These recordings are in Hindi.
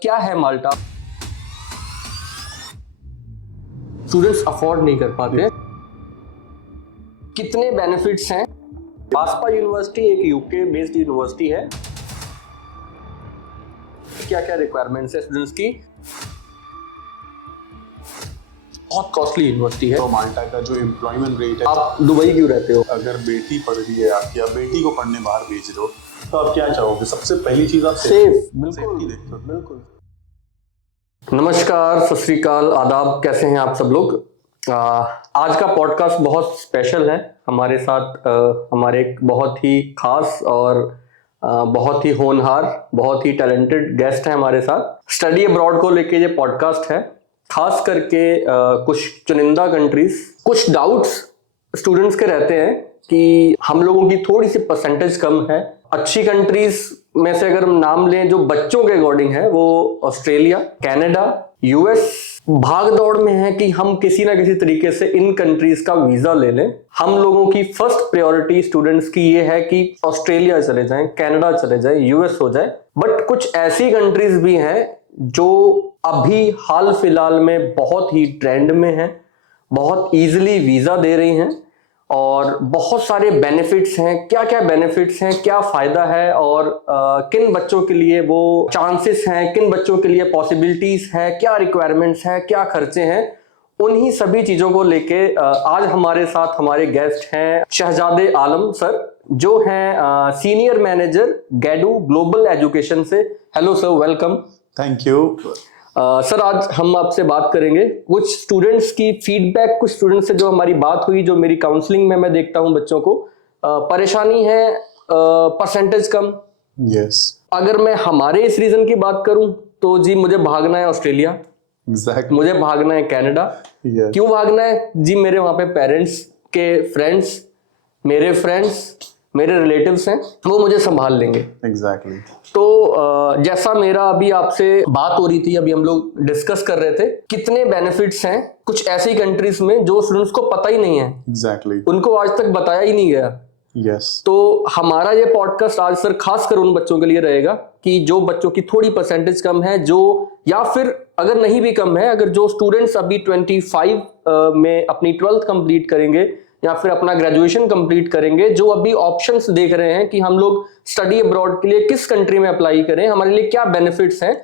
क्या है माल्टा? स्टूडेंट्स अफोर्ड नहीं कर पाते। कितने बेनिफिट्स हैं? आसपा यूनिवर्सिटी एक यूके बेस्ड यूनिवर्सिटी है। क्या क्या रिक्वायरमेंट्स है स्टूडेंट्स की? बहुत कॉस्टली यूनिवर्सिटी है। तो माल्टा का जो एम्प्लॉयमेंट रेट है, आप दुबई क्यों रहते हो? अगर बेटी पढ़ रही है आपकी, आप बेटी को पढ़ने बाहर भेज रहे हो, तो आप क्या चाहोगे? सबसे पहली चीज आप सेफ। बिल्कुल देखते हो। बिल्कुल। नमस्कार, सत श्री अकाल, आदाब। कैसे हैं आप सब लोग? आज का पॉडकास्ट बहुत स्पेशल है। हमारे साथ हमारे एक बहुत ही खास और बहुत ही होनहार, बहुत ही टैलेंटेड गेस्ट हैं हमारे साथ। स्टडी अब्रॉड को लेके ये पॉडकास्ट है। खास करके कुछ चुनिंदा कंट्रीज, कुछ डाउट्स स्टूडेंट्स के रहते हैं कि हम लोगों की थोड़ी सी परसेंटेज कम है। अच्छी कंट्रीज में से अगर हम नाम लें जो बच्चों के अकॉर्डिंग है, वो ऑस्ट्रेलिया, कनाडा, यूएस भाग दौड़ में है कि हम किसी ना किसी तरीके से इन कंट्रीज का वीजा ले लें। हम लोगों की फर्स्ट प्रायोरिटी स्टूडेंट्स की ये है कि ऑस्ट्रेलिया चले जाएं, कनाडा चले जाएं, यूएस हो जाए। बट कुछ ऐसी कंट्रीज भी हैं जो अभी हाल फिलहाल में बहुत ही ट्रेंड में है, बहुत इजीली वीजा दे रही हैं और बहुत सारे बेनिफिट्स हैं। क्या क्या बेनिफिट्स हैं, क्या फायदा है और किन बच्चों के लिए वो चांसेस हैं, किन बच्चों के लिए पॉसिबिलिटीज है, क्या रिक्वायरमेंट्स हैं, क्या खर्चे हैं, उन्हीं सभी चीजों को लेके आज हमारे साथ हमारे गेस्ट हैं शहजादे आलम सर, जो हैं सीनियर मैनेजर गैडू ग्लोबल एजुकेशन से। Hello sir, welcome. Thank you sir, आज हम आपसे बात करेंगे कुछ स्टूडेंट्स की फीडबैक। कुछ स्टूडेंट्स से जो हमारी बात हुई, जो मेरी काउंसलिंग में मैं देखता हूं बच्चों को, परेशानी है परसेंटेज कम। यस, अगर मैं हमारे इस रीजन की बात करूं तो जी मुझे भागना है ऑस्ट्रेलिया, एग्जैक्टली, मुझे भागना है कनाडा। yes. क्यों भागना है जी? मेरे वहां पे पेरेंट्स के फ्रेंड्स, मेरे फ्रेंड्स, मेरे रिलेटिव्स हैं, वो मुझे संभाल लेंगे। एग्जैक्टली। तो जैसा मेरा अभी आपसे बात हो रही थी, अभी हम लोग डिस्कस कर रहे थे कितने बेनिफिट्स हैं कुछ ऐसी कंट्रीज में जो स्टूडेंट्स को पता ही नहीं है। एग्जैक्टली, उनको आज तक बताया ही नहीं गया। यस। तो हमारा ये पॉडकास्ट आज सर खासकर उन बच्चों के लिए रहेगा कि जो बच्चों की थोड़ी परसेंटेज कम है, जो या फिर अगर नहीं भी कम है, अगर जो स्टूडेंट्स अभी 25 में अपनी 12th कंप्लीट करेंगे या फिर अपना ग्रेजुएशन कंप्लीट करेंगे, जो अभी ऑप्शंस देख रहे हैं कि हम लोग स्टडी अब्रॉड के लिए किस कंट्री में अप्लाई करें, हमारे लिए क्या बेनिफिट्स हैं,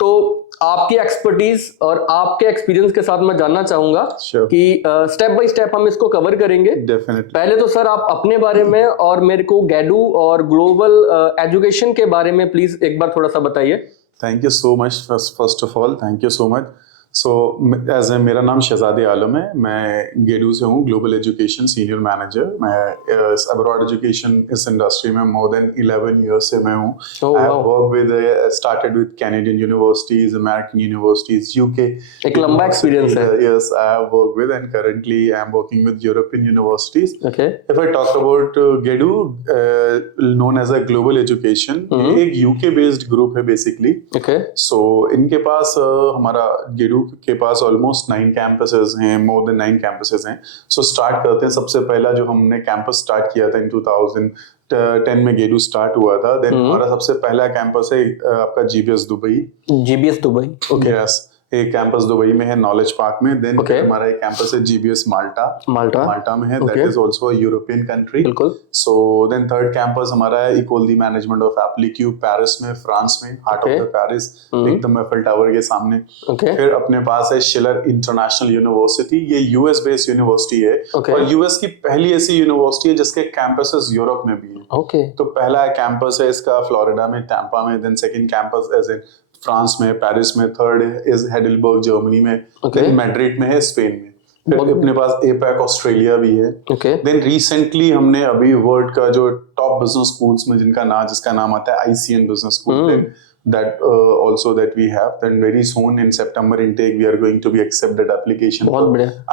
तो आपकी एक्सपर्टीज और आपके एक्सपीरियंस के साथ मैं जानना चाहूंगा कि स्टेप बाय स्टेप हम इसको कवर करेंगे। डेफिनेटली। पहले तो सर आप अपने बारे में और मेरे को गैडू और ग्लोबल एजुकेशन के बारे में प्लीज एक बार थोड़ा सा बताइए। Thank you so much. First of all thank you so much. So मेरा नाम शहजादे आलम है, मैं गेडू से हूँ, ग्लोबल एजुकेशन सीनियर मैनेजर। मैं अब्रॉड एजुकेशन इस इंडस्ट्री में मोर देन 11 ईयर्स से मैं हूँ। I have work with started with Canadian universities, American universities, UK. एक लंबा एक्सपीरियंस है। Yes, I have work with and currently I am working with European universities. Okay. If I talk about GEDU, known as a global education, एक यूके बेस्ड ग्रुप है बेसिकली। ओके। सो इनके पास हमारा गेडू के पास ऑलमोस्ट 9 कैंपसेस हैं, मोर देन 9 कैंपसेस हैं। सो स्टार्ट करते हैं। सबसे पहला जो हमने कैंपस स्टार्ट किया था इन 2010 में गेडू स्टार्ट हुआ था। देन हमारा सबसे पहला कैंपस है आपका GBS Dubai. GBS Dubai, okay. Yes, एक कैंपस दुबई में है, नॉलेज पार्क में। देन हमारा एक कैंपस है जीबीएस माल्टा में है, that is also a European country. बिल्कुल। सो देन थर्ड कैंपस हमारा है इक्वली मैनेजमेंट ऑफ एप्लीक्यूब, पेरिस में, फ्रांस में, हार्ट ऑफ द पेरिस, एकदम एफिल टावर के सामने। फिर अपने पास है शिलर इंटरनेशनल यूनिवर्सिटी, ये यूएस बेस्ड यूनिवर्सिटी है और यूएस की पहली ऐसी यूनिवर्सिटी है जिसके कैंपसेस यूरोप में भी है। तो पहला कैंपस है इसका फ्लोरिडा में, टैंपा में। Then second campus as in France में, पेरिस में। थर्ड इज हेडेलबर्ग जर्मनी में। देन मैड्रिड में है, स्पेन में। फिर अपने पास एपैक ऑस्ट्रेलिया भी है। देन रिसेंटली हमने अभी वर्ल्ड का जो टॉप बिजनेस स्कूल्स में जिसका नाम आता है ICN business school, that also that we have. Then very soon in September intake we are going to be accept that application for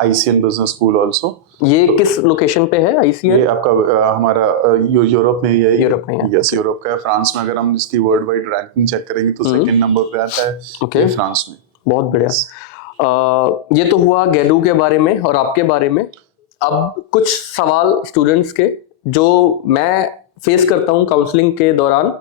ICN business school also. ये किस लोकेशन पे है ICN? ये आपका हमारा यूरोप में ही है। यूरोप में है। यस, यूरोप का है। फ्रांस में अगर हम इसकी वर्ल्ड वाइड रैंकिंग चेक करेंगे तो सेकंड नंबर पे आता है फ्रांस में। बहुत बढ़िया। ये तो हुआ गैडू के बारे में और आपके बारे में। अब कुछ सवाल स्टूडेंट्स के जो मैं फेस करता हूँ काउंसलिंग के दौरान।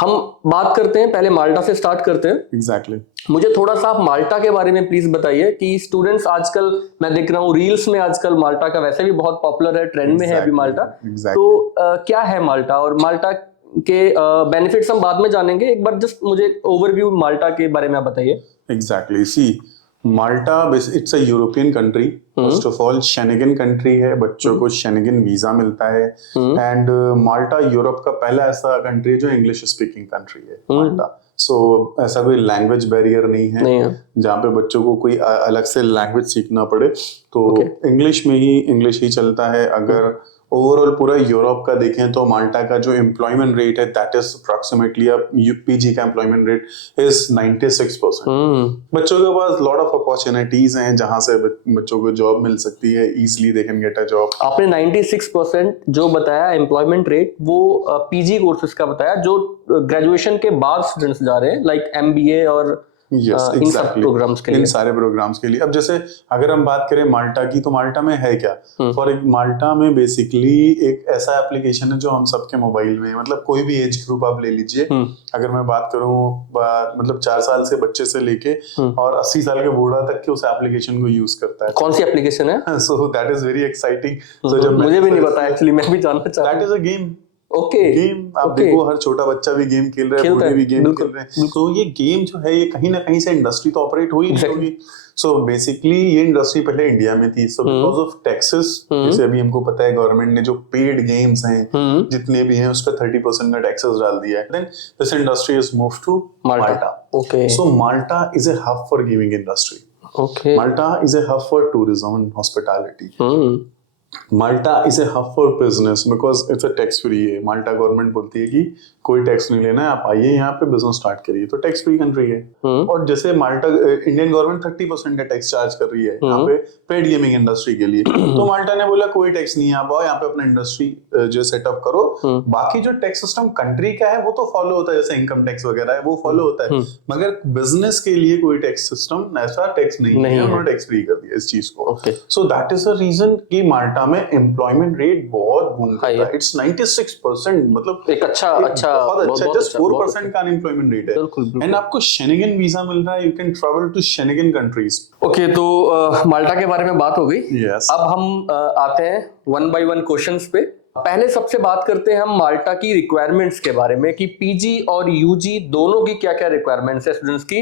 हम बात करते हैं, पहले माल्टा से स्टार्ट करते हैं। एग्जैक्टली मुझे थोड़ा सा आप माल्टा के बारे में प्लीज बताइए कि स्टूडेंट्स आजकल, मैं देख रहा हूँ रील्स में आजकल माल्टा का वैसे भी बहुत पॉपुलर है, ट्रेंड में है अभी माल्टा। तो क्या है माल्टा, और माल्टा के बेनिफिट्स हम बाद में जानेंगे। एक बार जस्ट मुझे ओवरव्यू माल्टा के बारे में आप बताइए। Exactly see Malta it's a European country. First of all Schengen country है, बच्चों को शेनेगन वीजा मिलता है। एंड माल्टा यूरोप का पहला ऐसा कंट्री है जो इंग्लिश स्पीकिंग कंट्री है माल्टा। सो ऐसा कोई लैंग्वेज बैरियर नहीं है जहाँ पे बच्चों को कोई अलग से लैंग्वेज सीखना पड़े, तो इंग्लिश में ही इंग्लिश ही चलता है। अगर ओवरऑल पूरा यूरोप का देखें तो माल्टा का जो एम्प्लॉयमेंट रेट है दैट इज अप्रोक्सीमेटली यूपीजी का एम्प्लॉयमेंट रेट इज 96%। बच्चों के पास लॉट ऑफ अपॉर्चुनिटीज हैं जहां से बच्चों को जॉब मिल सकती है, easily they can get a job. आपने 96% जो बताया एम्प्लॉयमेंट रेट, वो पीजी कोर्सेज का बताया, जो ग्रेजुएशन के बाद स्टूडेंट्स जा रहे हैं, लाइक एमबीए और इन सब प्रोग्राम्स के लिए, इन सारे प्रोग्राम्स के लिए। अब जैसे अगर हम बात करें माल्टा की, तो माल्टा में है क्या? फॉर माल्टा में बेसिकली एक ऐसा एप्लीकेशन है जो हम सबके मोबाइल में, मतलब कोई भी एज ग्रुप आप ले लीजिए। अगर मैं बात करूं मतलब 4 साल से बच्चे से लेके और 80 साल के बूढ़ा तक के उस एप्लीकेशन को यूज करता है। कौन सी एप्लीकेशन है? सो दैट इज वेरी एक्साइटिंग। मुझे भी नहीं पता एक्चुअली, मैं भी जानना चाहता हूं। That is a game. Game आप देखो, हर छोटा बच्चा भी गेम खेल रहा है, बूढ़े भी गेम खेल रहे हैं। तो ये गेम जो है ये कहीं ना कहीं से इंडस्ट्री तो ऑपरेट हो ही नहीं होगी। सो बेसिकली ये इंडस्ट्री पहले इंडिया में थी। सो बिकॉज ऑफ टैक्सेस, जैसे अभी हमको पता है गवर्नमेंट ने जो पेड गेम्स हैं जितने भी हैं उस पर 30% का टैक्सेस डाल दिया है। Then this industry is move to Malta. So Malta is a hub for gaming industry. Malta is a hub for tourism and hospitality. Malta is a hub for business because it's a tax free है। माल्टा गवर्नमेंट बोलती है कि कोई टैक्स नहीं लेना है, आप आइए यहाँ पे बिजनेस स्टार्ट करिए, तो टैक्स फ्री कंट्री है। और जैसे माल्टा, इंडियन गवर्नमेंट 30% का टैक्स चार्ज कर रही है यहाँ पे पेड गेमिंग इंडस्ट्री के लिए। तो माल्टा ने बोला कोई टैक्स नहीं है, आप आओ यहाँ पे अपना इंडस्ट्री जो सेटअप करो। बाकी जो टैक्स सिस्टम कंट्री का है वो तो फॉलो होता है, जैसे इनकम टैक्स वगैरह है वो फॉलो होता है, मगर बिजनेस के लिए कोई टैक्स सिस्टम ऐसा टैक्स नहीं है, उन्होंने टैक्स फ्री कर दिया इस चीज को। So that is the reason कि माल्टा में एम्प्लॉयमेंट रेट बहुत बूम करता है। इट्स 96%, मतलब एक अच्छा बहुत अच्छा, जस्ट 4% का अनएम्प्लॉयमेंट रेट है। एंड आपको शेनेगन वीजा मिल रहा है, you can travel to Schengen countries. Okay, तो माल्टा के बारे में बात हो गई। अब हम आते हैं 1 by 1 क्वेश्चंस पे। पहले सबसे बात करते हैं हम माल्टा की रिक्वायरमेंट्स के बारे में कि पीजी और यूजी दोनों की क्या क्या रिक्वायरमेंट्स है स्टूडेंट्स की,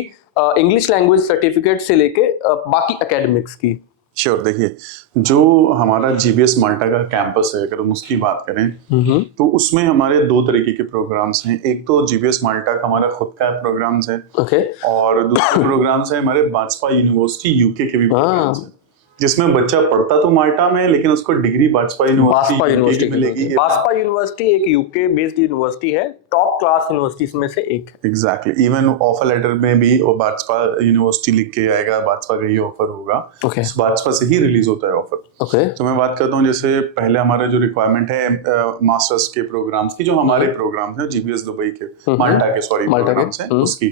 इंग्लिश लैंग्वेज सर्टिफिकेट से लेके बाकी एकेडमिक्स की। श्योर, देखिए जो हमारा जीबीएस माल्टा का कैंपस है, अगर हम उसकी बात करें तो उसमें हमारे 2 तरीके के प्रोग्राम्स हैं। एक तो जीबीएस माल्टा का हमारा खुद का प्रोग्राम्स है, और दूसरे प्रोग्राम्स है हमारे बाजपा यूनिवर्सिटी यूके के भी प्रोग्राम्स हैं, जिसमें बच्चा पढ़ता तो माल्टा में लेकिन उसको डिग्री बाजपा यूनिवर्सिटी मिलेगी। बाजपा यूनिवर्सिटी एक यूके बेस्ड यूनिवर्सिटी है, टॉप क्लास यूनिवर्सिटीज में से एक है। एग्जैक्टली, इवन ऑफर लेटर में भी वो बाजपा यूनिवर्सिटी लिख के आएगा, बाजपा का ही ऑफर होगा। बाजपा से ही रिलीज होता है ऑफर। तो मैं बात करता हूँ, जैसे पहले हमारा जो रिक्वायरमेंट है मास्टर्स के प्रोग्राम्स की, जो हमारे प्रोग्राम्स हैं जीबीएस दुबई के, माल्टा के प्रोग्राम्स हैं उसकी।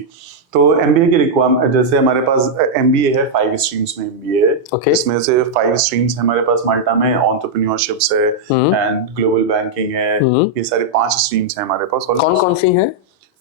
तो एमबीए की रिक्वायरमेंट, जैसे हमारे पास एमबीए है 5 स्ट्रीम्स में एमबीए है। इसमें से 5 स्ट्रीम्स है हमारे पास माल्टा में, एंटरप्रेन्योरशिप्स है एंड ग्लोबल बैंकिंग है, ये सारे 5 स्ट्रीम्स हैं हमारे पास। कौन कौन सी हैं?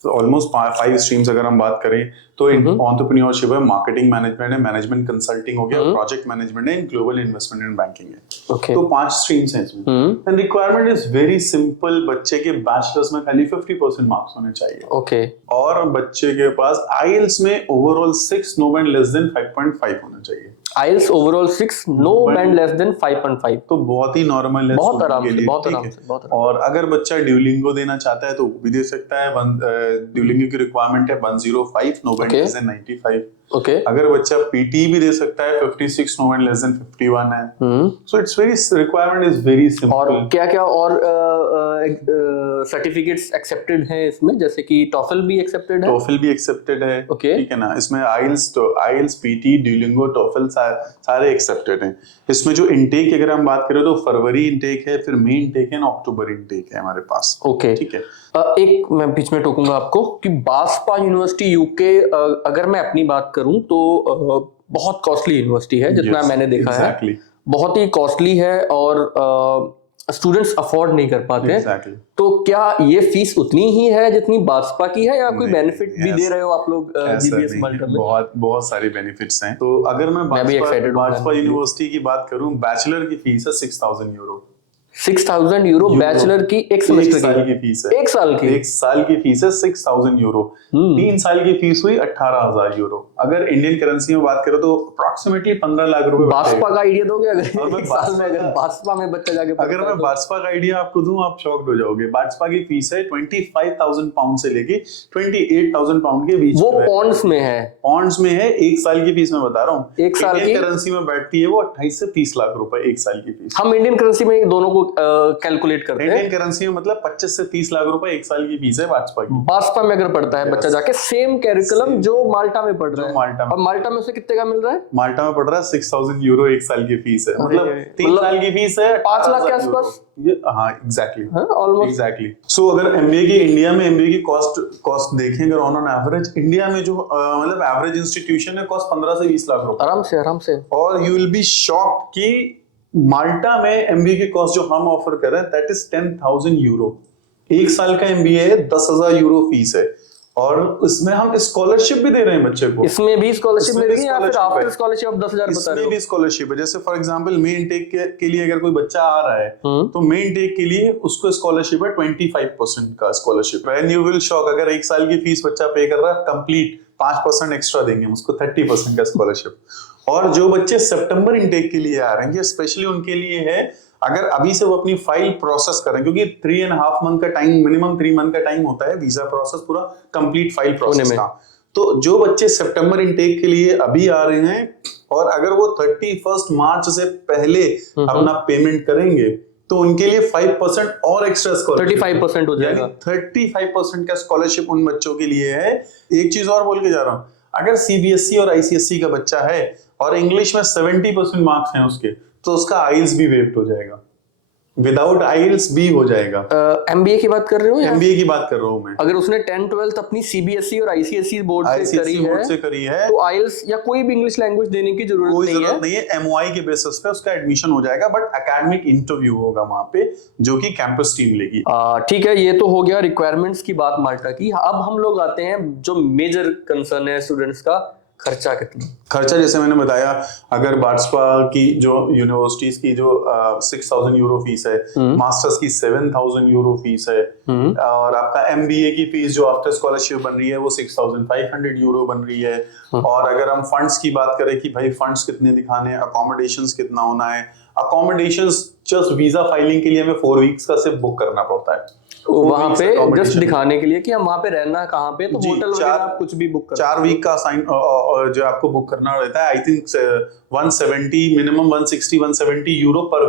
ऑलमोस्ट 5 स्ट्रीम्स अगर हम बात करें तो एंटरप्रेन्योरशिप है, मार्केटिंग मैनेजमेंट है, मैनेजमेंट कंसल्टिंग हो गया, प्रोजेक्ट मैनेजमेंट है, ग्लोबल इन्वेस्टमेंट एंड बैंकिंग है। तो 5 स्ट्रीम्स हैं इसमें। And requirement is very simple, बच्चे के बैचलर्स में खाली 50% मार्क्स होने चाहिए। और बच्चे के पास आईएलटीएस में overall 6, no band less than 5.5 होना चाहिए। IELTS overall 6, no band less than 5.5, तो बहुत ही नॉर्मल है, बहुत आराम से, बहुत आराम से। और अगर बच्चा ड्यूलिंगो देना चाहता है तो वो भी दे सकता है। ड्यूलिंगो की रिक्वायरमेंट है 105, नो बैंड लेस देन 95। अगर बच्चा पीटी भी दे सकता है 56, नो बैंड लेस देन 51 है। So it's very, requirement is very simple. और क्या क्या और सर्टिफिकेट्स एक्सेप्टेड हैं इसमें, जैसे कि टॉफल भी एक्सेप्टेड है? टॉफल भी एक्सेप्टेड है, ठीक है ना। इसमें आईएलटीएस, पीटी, ड्यूलिंगो, टॉफल सारे एक्सेप्टेड हैं। इसमें जो इनटेक अगर हम बात करें तो फरवरी इनटेक है, फिर मई इनटेक है, अक्टूबर इनटेक है हमारे पास। ठीक है। एक मैं बीच में टोकूंगा आपको कि बाजपा यूनिवर्सिटी यूके, अगर मैं अपनी बात करूं तो बहुत कॉस्टली यूनिवर्सिटी है, जितना मैंने देखा है बहुत ही कॉस्टली है। और स्टूडेंट्स अफोर्ड नहीं कर पाते हैं। Exactly. तो क्या ये फीस उतनी ही है जितनी बाजपा की है, या कोई बेनिफिट भी दे रहे हो आप लोग जीबीएस माल्टा में? बहुत बहुत सारी बेनिफिट्स हैं। तो अगर मैं बाजपा यूनिवर्सिटी की बात करूं, बैचलर की फीस है 6,000 यूरो। 6,000 यूरो बैचलर की एक सेमेस्टर की फीस है। एक साल की फीस है 6,000 यूरो। 3 साल की फीस हुई 18,000 यूरो। अगर इंडियन करेंसी में बात करें तो अप्रोक्सीमेटली 15 लाख रुपए। बाजपा का आइडिया दोगे? अगर एक साल में अगर बाजपा में बच्चा जाके अगर मैं बाजपा का आइडिया आपको दूं, आप शॉक्ड हो जाओगे। बाजपा की फीस है 25,000 पाउंड से लेके 28,000 पाउंड के बीच। वो पॉन्ड्स में है? पॉन्ड्स में है। एक साल की फीस में बता रहा हूँ। एक साल की करेंसी में बैठती है वो 28 से 30 लाख रुपए एक साल की फीस। हम इंडियन करेंसी में दोनों को कैलकुलेट करते हैं। इंडियन करेंसी में मतलब 25 से 30 लाख रुपए एक साल की फीस है बाजपा की। बाजपा में अगर पढ़ता है बच्चा जाके, सेम कैरिकुलम जो माल्टा में पढ़ रहा है, और माल्टा में उसे कितने का मिल रहा है? माल्टा में पढ़ रहा है 6,000 यूरो एक साल की फीस है। मतलब 3 साल की फीस है 5 लाख के आसपास। हाँ एग्जैक्टली ऑलमोस्ट एग्जैक्टली। सो अगर एमबीए की इंडिया में एमबीए की कॉस्ट देखें अगर ऑन एवरेज, इंडिया में जो मतलब एवरेज इंस्टीट्यूशन है कॉस्ट 15 से 20 लाख रुपए आराम से। और यू विल बी शॉक्ड कि माल्टा में एमबीए की कॉस्ट जो हम ऑफर कर रहे हैं दैट इज 10,000 यूरो। एक साल का एमबीए है, 10,000 यूरो फीस है, और इसमें हम स्कॉलरशिप भी दे रहे हैं बच्चे को। इसमें भी स्कॉलरशिप मिल रही है या फिर आफ्टर स्कॉलरशिप आप 10,000 बता रहे हो? इसमें भी स्कॉलरशिप है। जैसे फॉर एग्जांपल मेन टेक के लिए अगर कोई बच्चा आ रहा है तो मेन टेक के लिए उसको स्कॉलरशिप है 25% का स्कॉलरशिप है। यू विल शॉक, अगर एक साल की फीस बच्चा पे कर रहा है कंप्लीट 5% एक्स्ट्रा देंगे उसको, 30% का स्कॉलरशिप। और जो बच्चे सितंबर इनटेक के लिए आ रहे हैं स्पेशली उनके लिए है, अगर अभी से वो अपनी फाइल प्रोसेस करें, क्योंकि 3.5 मंथ का टाइम, मिनिमम 3 मंथ का टाइम होता है वीजा प्रोसेस पूरा कंप्लीट फाइल प्रोसेस का। तो जो बच्चे सितंबर इनटेक के लिए अभी आ रहे हैं और अगर वो 31 मार्च से पहले अपना पेमेंट करेंगे तो उनके लिए 5% और एक्स्ट्रा स्कॉलरशिप 35% हो जाएगा। 35% का स्कॉलरशिप उन बच्चों के लिए है। एक चीज और बोल के जा रहा हूँ, अगर सीबीएसई और आईसीएसई का बच्चा है और इंग्लिश में 70% मार्क्स हैं उसके, तो उसका आइल्स भी वेट हो जाएगा, विदाउट आइल्स भी हो जाएगा। एमबीए की बात कर रहे हो? एमबीए की बात कर रहा हूं मैं। अगर उसने 10-12 अपनी सीबीएसई और आईसीएसई बोर्ड से करी है तो आइल्स या कोई भी इंग्लिश लैंग्वेज देने की जरूरत नहीं है। एमओआई के बेसिस पे उसका एडमिशन हो जाएगा, बट एकेडमिक इंटरव्यू होगा वहां पे जो कि कैंपस टीम लेगी। ठीक है, ये तो हो गया रिक्वायरमेंट्स की बात माल्टा की। अब हम लोग आते हैं जो मेजर कंसर्न है स्टूडेंट्स का, खर्चा कितना? खर्चा जैसे मैंने बताया, अगर बाजपा की जो यूनिवर्सिटीज की जो 6,000 यूरो फीस है, मास्टर्स की 7,000 यूरो फीस है, और आपका एमबीए की फीस जो आफ्टर स्कॉलरशिप बन रही है वो 6,500 यूरो बन रही है। और अगर हम फंड्स की बात करें कि भाई फंड्स कितने दिखाने हैं, अकोमोडेशंस कितना होना है, अकोमोडेशंस जस्ट वीजा फाइलिंग के लिए हमें 4 वीक्स का सिर्फ बुक करना पड़ता है वहां पे, जस्ट दिखाने के लिए कि हम वहां पे रहना है कहाँ पे, तो होटल वगैरह आप कुछ भी बुक कर 4 वीक का साइन जो आपको बुक करना रहता है। I think 170 minimum 160-170 euro per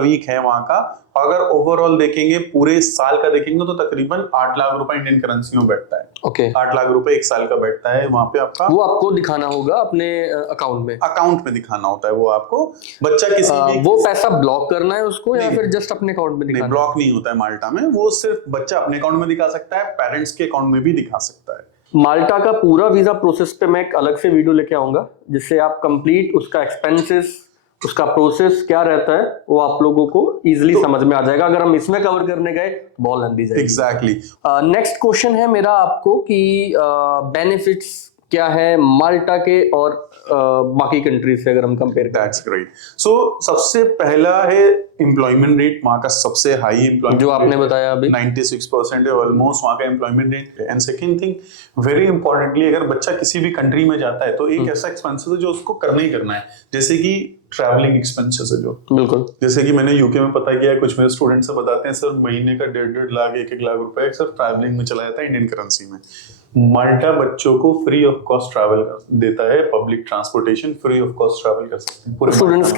week है वहां का। अगर ओवरऑल देखेंगे पूरे साल का देखेंगे तो तकरीबन 8 लाख रुपए इंडियन करेंसी में बैठता है। ओके 8 लाख रुपए एक साल का बैठता है वहां पे आपका। वो आपको दिखाना होगा अपने अकाउंट में दिखाना होता है वो आपको। बच्चा किसी भी वो पैसा ब्लॉक करना है उसको या फिर जस्ट अपने अकाउंट में दिखाना? ब्लॉक नहीं होता है माल्टा में, वो सिर्फ बच्चा अपने अकाउंट में दिखा सकता है, पेरेंट्स के अकाउंट में भी दिखा सकता है। माल्टा का पूरा वीजा प्रोसेस पे मैं एक अलग से वीडियो लेके आऊंगा जिससे आप कंप्लीट उसका एक्सपेंसेस, उसका प्रोसेस क्या रहता है वो आप लोगों को इजीली समझ में आ जाएगा। अगर हम इसमें कवर करने गए बॉल लंबी जाएगी। एग्जैक्टली। नेक्स्ट क्वेश्चन है मेरा आपको कि बेनिफिट्स क्या है माल्टा के और बाकी कंट्रीज से अगर हम कंपेयर करें? That's great. सो सबसे पहला है एम्प्लॉयमेंट रेट, वहां का सबसे हाई एम्प्लॉयमेंट जो आपने बताया अभी 96% है ऑलमोस्ट वहां का employment rate. And second thing very importantly, अगर बच्चा किसी भी कंट्री में जाता है तो एक ऐसा एक्सपेंसेस है जो उसको करना ही करना है, जैसे कि ट्रैवलिंग एक्सपेंसेस है जो। बिल्कुल। जैसे कि मैंने यूके में पता किया है, कुछ मेरे स्टूडेंट से बताते हैं सर महीने का 1.5 लाख 1 लाख रुपए सिर्फ ट्रैवलिंग में चला जाता है इंडियन करेंसी में। माल्टा बच्चों को फ्री ऑफ कॉस्ट ट्रैवल देता है, public transportation free of cost travel कर सकते हैं पूरे स्टूडेंट्स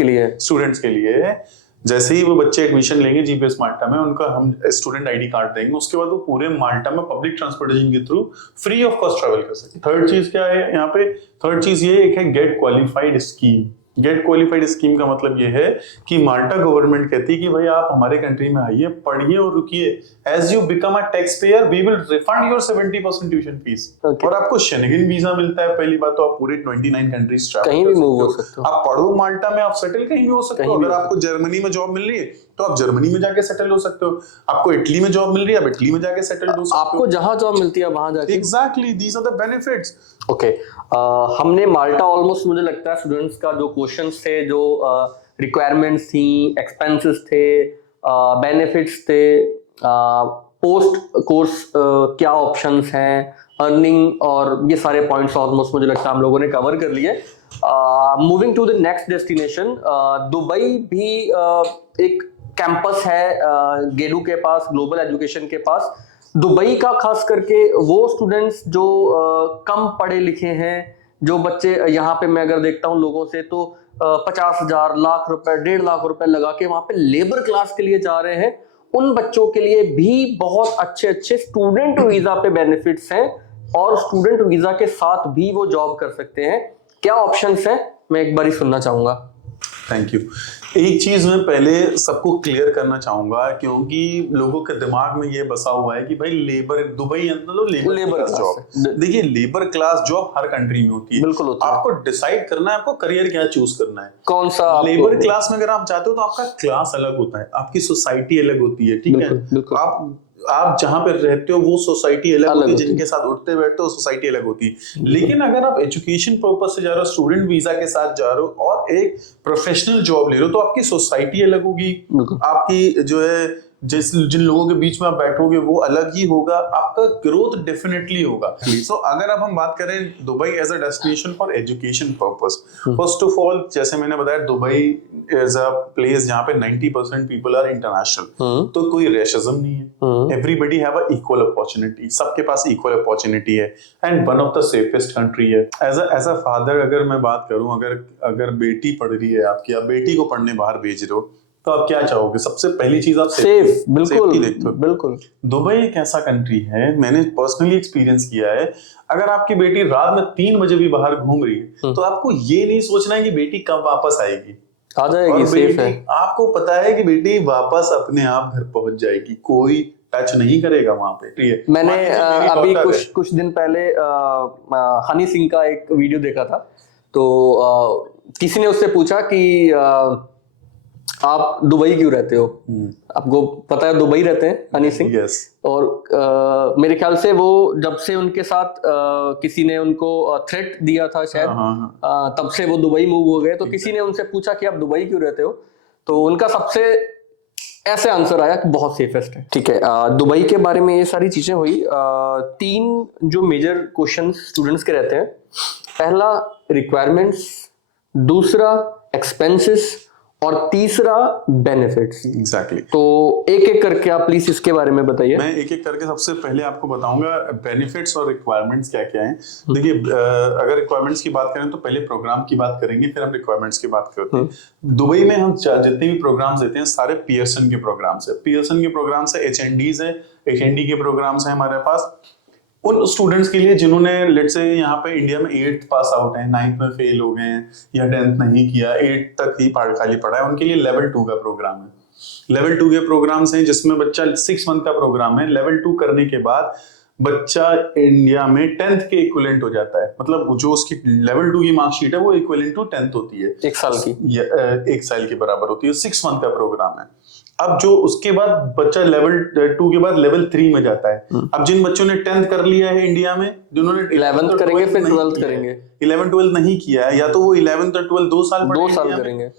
के लिए है। जैसे ही वो बच्चे एडमिशन लेंगे जीपीएस माल्टा में, उनका हम स्टूडेंट आईडी कार्ड देंगे, उसके बाद वो पूरे माल्टा में पब्लिक ट्रांसपोर्टेशन के through free of cost travel कर सकते हैं। थर्ड चीज क्या है यहाँ पे? थर्ड चीज ये एक है get qualified scheme. Get qualified scheme का मतलब ये है कि माल्टा गवर्नमेंट कहती है कि भाई आप हमारे कंट्री में आइए, पढ़िए और रुकिए, as you become a tax payer we will refund your 70% tuition fees. और आपको शेंगेन वीजा मिलता है। पहली बात तो आप पूरे 29 कंट्रीज ट्रैवल कहीं भी मूव हो सकते हो, आप पढ़ो माल्टा में, आप सेटल कहीं भी हो सकते हो। अगर आपको जर्मनी में जॉब मिल रही है तो आप जर्मनी में जाके सेटल हो सकते हो, आपको इटली में जॉब मिल रही है आप इटली में जाके सेटल हो सकते हो, आपको जहां जॉब मिलती है वहां जाके। Exactly, these are the benefits. Okay, हमने माल्टा ऑलमोस्ट, मुझे लगता है स्टूडेंट्स का जो क्वेश्चंस थे, जो रिक्वायरमेंट्स थी, एक्सपेंसेस थे, बेनिफिट्स थे, पोस्ट कोर्स क्या ऑप्शंस हैं, अर्निंग, और ये सारे पॉइंट्स ऑलमोस्ट मुझे लगता है हम लोगों ने कवर कर लिए। Moving to the next destination, Dubai भी एक कैंपस है गेडू के पास, ग्लोबल एजुकेशन के पास। दुबई का खास करके वो स्टूडेंट्स जो कम पढ़े लिखे हैं, जो बच्चे यहाँ पे मैं अगर देखता हूँ लोगों से तो 50,000 लाख रुपए 1.5 लाख रुपए लगा के वहां पे लेबर क्लास के लिए जा रहे हैं, उन बच्चों के लिए भी बहुत अच्छे अच्छे स्टूडेंट वीजा पे बेनिफिट्स हैं और स्टूडेंट वीजा के साथ भी वो जॉब कर सकते हैं। क्या ऑप्शंस हैं, मैं एक बार ही सुनना चाहूंगा। Thank you. एक चीज मैं पहले सबको क्लियर करना चाहूंगा, क्योंकि लोगों के दिमाग में ये बसा हुआ है कि भाई लेबर, दुबई अंदर लेबर क्लास जॉब। देखिए, लेबर क्लास जॉब हर कंट्री में होती है, बिल्कुल होती है। आपको डिसाइड करना है आपको करियर क्या चूज करना है, कौन सा लेबर क्लास में अगर आप चाहते हो तो आपका क्लास अलग होता है, आपकी सोसाइटी अलग होती है, ठीक है। आप जहां पे रहते हो वो सोसाइटी अलग होती है, जिनके साथ उठते बैठते हो सोसाइटी अलग होती है। लेकिन अगर आप एजुकेशन पर्पस से जा रहे हो, स्टूडेंट वीजा के साथ जा रहे हो और एक प्रोफेशनल जॉब ले रहे हो, तो आपकी सोसाइटी अलग होगी, आपकी जो है जिन लोगों के बीच में आप बैठोगे वो अलग ही होगा, आपका ग्रोथ डेफिनेटली होगा। सो अगर अब हम बात करें Dubai as a destination for education purpose, first of all जैसे मैंने बताया, दुबई इज अ प्लेस जहाँ पे 90% पीपल आर इंटरनेशनल, तो कोई रेसिज्म नहीं है, everybody have a equal opportunity, सबके पास इक्वल अपॉर्चुनिटी है, and one of the safest country है। एज अ फादर अगर मैं बात करूं, अगर बेटी पढ़ रही है आपकी, आप बेटी को पढ़ने बाहर भेज रहे हो, तो आप क्या चाहोगे? सबसे पहली चीज आप सेफ, बिल्कुल देखते हो। बिल्कुल। दुबई एक ऐसा कंट्री है, मैंने पर्सनली एक्सपीरियंस किया है, अगर आपकी बेटी रात में 3 बजे भी बाहर घूम रही है तो आपको ये नहीं सोचना है कि बेटी कब वापस आएगी, आ जाएगी, सेफ है। आपको पता है कि बेटी वापस अपने आप घर पहुंच जाएगी, कोई टच नहीं करेगा वहां पे। मैंने अभी कुछ दिन पहले हनी सिंह का एक वीडियो देखा था, तो किसी ने उससे पूछा कि आप दुबई क्यों रहते हो? आपको पता है दुबई रहते हैं हनी सिंह। yes. और मेरे ख्याल से वो जब से उनके साथ किसी ने उनको थ्रेट दिया था शायद, तब से वो दुबई मूव हो गए। तो किसी ने उनसे पूछा कि आप दुबई क्यों रहते हो, तो उनका सबसे ऐसे आंसर आया कि बहुत सेफेस्ट है। ठीक है, दुबई के बारे में ये सारी चीजें हुई। 3 जो मेजर क्वेश्चन स्टूडेंट्स के रहते हैं, पहला रिक्वायरमेंट्स, दूसरा एक्सपेंसेस और तीसरा बेनिफिट्स। एग्जैक्टली। तो एक एक करके आप प्लीज इसके बारे में बताइए। मैं एक एक करके सबसे पहले आपको बताऊंगा बेनिफिट्स और रिक्वायरमेंट्स क्या क्या हैं। देखिए, अगर रिक्वायरमेंट्स की बात करें तो पहले प्रोग्राम की बात करेंगे, फिर हम रिक्वायरमेंट्स की बात करते हैं। दुबई में हम जितने भी प्रोग्राम्स देते हैं सारे पियर्सन के प्रोग्राम्स है। पियर्सन के प्रोग्राम्स है, HNDs है, HND के प्रोग्राम्स है हमारे पास उन स्टूडेंट्स के लिए जिन्होंने लेट्स से यहाँ पे इंडिया में 8th पास आउट है, 9th में फेल हो गए हैं या 10th नहीं किया, 8th तक ही खाली पढ़ा है, उनके लिए लेवल 2 का प्रोग्राम है। लेवल 2 के प्रोग्राम्स हैं जिसमें बच्चा 6 मंथ का प्रोग्राम है। लेवल 2 करने के बाद बच्चा इंडिया में 10th के इक्विवेलेंट हो जाता है, मतलब जो उसकी लेवल 2 की मार्कशीट है वो इक्विवेलेंट टू 10th होती है, 1 साल की, 1 साल के बराबर होती है। 6 मंथ का प्रोग्राम है। अब जो उसके बाद बच्चा लेवल 2 के बाद लेवल 3 में जाता है। अब जिन बच्चों ने 10th कर लिया है इंडिया में, जिन्होंने 11th करेंगे फिर 12th करेंगे, 11th-12th नहीं किया है, या तो वो 11th और 12th 2 साल करेंगे।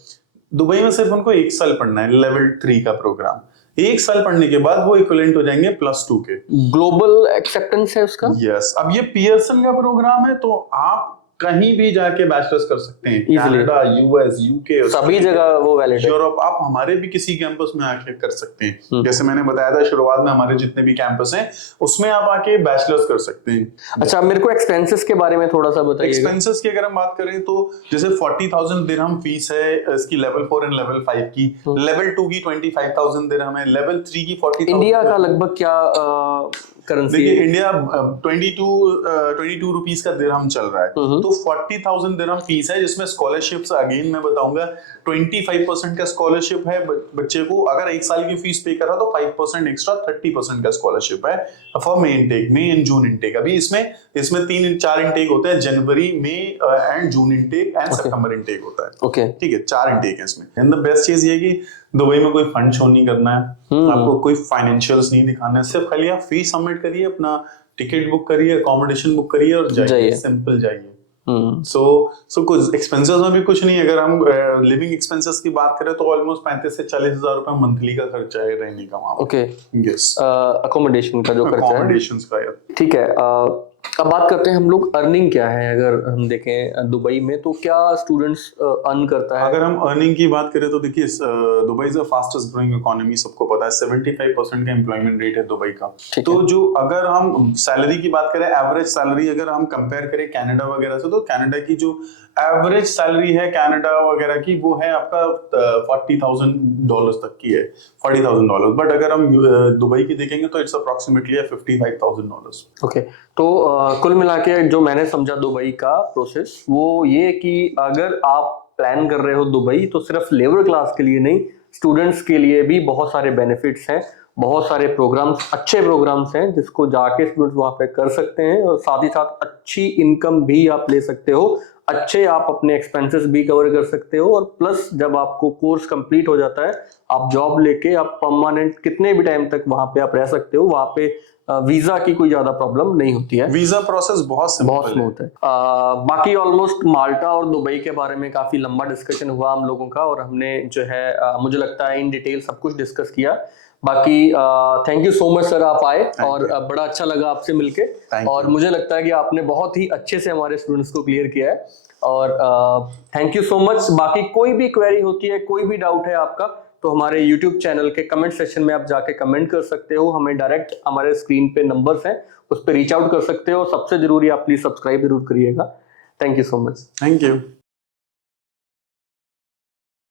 दुबई में सिर्फ उनको 1 साल पढ़ना है, लेवल 3 का प्रोग्राम। 1 साल पढ़ने के बाद वो इक्विवेलेंट हो जाएंगे +2 के। ग्लोबल एक्सेप्टेंस है उसका। यस। अब ये पियर्सन का प्रोग्राम है, तो आप कहीं भी जाके बैचलर्स कर सकते हैं, कनाडा, US, UK, सभी जगह वो वैलिड है। यूरोप, आप हमारे भी किसी कैंपस में आके कर सकते हैं। जैसे मैंने बताया था शुरुआत में, हमारे जितने भी कैंपस हैं उसमें आप आके बैचलर्स कर सकते हैं। अच्छा, मेरे को एक्सपेंसेस के बारे में थोड़ा सा बताइए। एक्सपेंसेस की अगर हम बात करें तो जैसे 40,000 दिरहम फीस है इसकी लेवल 4 एंड लेवल 5 की, लेवल 2 की 25,000 दिरहम है, लेवल 3 की 40,000। इंडिया का लगभग क्या करेंसी? देखिए इंडिया 22 रुपीस का दिरहम चल रहा है, तो 40,000 दिरहम फीस है, जिसमें स्कॉलरशिप्स अगेन मैं बताऊंगा 25% का स्कॉलरशिप है बच्चे को। अगर 1 साल की फीस पे करा तो 5% एक्स्ट्रा 30% का स्कॉलरशिप है for May intake, May and June intake. अभी इसमें 3-4 इनटेक होते हैं, जनवरी, मई एंड जून इनटेक एंड सितंबर इनटेक होता है। ओके, ठीक है, 4 इनटेक है इसमें। एंड द बेस्ट चीज ये है कि दुबई में कोई फंड शो नहीं करना है, आपको कोई फाइनेंशियल्स नहीं दिखाना है, सिर्फ खाली आप फीस सबमिट करिए, अपना टिकट बुक करिए, अकोमोडेशन बुक करिए और जाइए, सिंपल जाइए। सो कुछ एक्सपेंसेस में भी कुछ नहीं। अगर हम लिविंग एक्सपेंसेस की बात करें तो ऑलमोस्ट 35 से 40 हजार रुपए मंथली का खर्चा है रहने का वहाँ। ओके, यस, अकोमोडेशन का जो खर्चा है, अकोमोडेशंस का। ठीक है। अब बात करते हैं हम लोग अर्निंग क्या है। अगर हम देखें दुबई में तो क्या स्टूडेंट्स अर्न करता है? अगर हम अर्निंग की बात करें तो देखिए Dubai is the fastest growing economy, सबको पता है। 75% का एम्प्लॉयमेंट रेट है दुबई का। तो जो अगर हम सैलरी की बात करें, एवरेज सैलरी अगर हम कंपेयर करें कनाडा वगैरह से, तो कनाडा की जो एवरेज सैलरी है कनाडा वगैरह की, वो है आपका $40,000 तक की है, $40,000। बट अगर हम दुबई की देखेंगे तो इट्स अप्रोक्सीमेटली $55,000। ओके, तो कुल मिला के जो मैंने समझा दुबई का प्रोसेस वो ये कि अगर आप प्लान कर रहे हो दुबई, तो सिर्फ लेबर क्लास के लिए नहीं, स्टूडेंट्स के लिए भी बहुत सारे बेनिफिट्स हैं, बहुत सारे प्रोग्राम्स, अच्छे प्रोग्राम्स हैं जिसको जाके स्टूडेंट्स वहाँ पे कर सकते हैं, और साथ ही साथ अच्छी इनकम भी आप ले सकते हो, अच्छे आप अपने एक्सपेंसेस भी कवर कर सकते हो, और प्लस जब आपको कोर्स कंप्लीट हो जाता है, आप जॉब लेके आप परमानेंट कितने भी टाइम तक वहाँ पे आप रह सकते हो। वहाँ पे वीजा की कोई ज्यादा प्रॉब्लम नहीं होती है, वीजा प्रोसेस बहुत स्मूथ है। बाकी ऑलमोस्ट माल्टा और दुबई के बारे में काफी लंबा डिस्कशन हुआ हम लोगों का, और हमने जो है मुझे लगता है इन डिटेल सब कुछ डिस्कस किया। बाकी thank you so much sir, आप आए और बड़ा अच्छा लगा आपसे मिलके, और मुझे लगता है कि आपने बहुत ही अच्छे से हमारे स्टूडेंट्स को क्लियर किया है, और थैंक यू सो मच। बाकी कोई भी क्वेरी होती है, कोई भी डाउट है आपका, तो हमारे YouTube चैनल के कमेंट सेक्शन में आप जाके कमेंट कर सकते हो, हमें डायरेक्ट हमारे स्क्रीन पे नंबर्स हैं उस पर रीच आउट कर सकते हो। सबसे जरूरी आप प्लीज सब्सक्राइब जरूर करिएगा। Thank you so much. Thank you.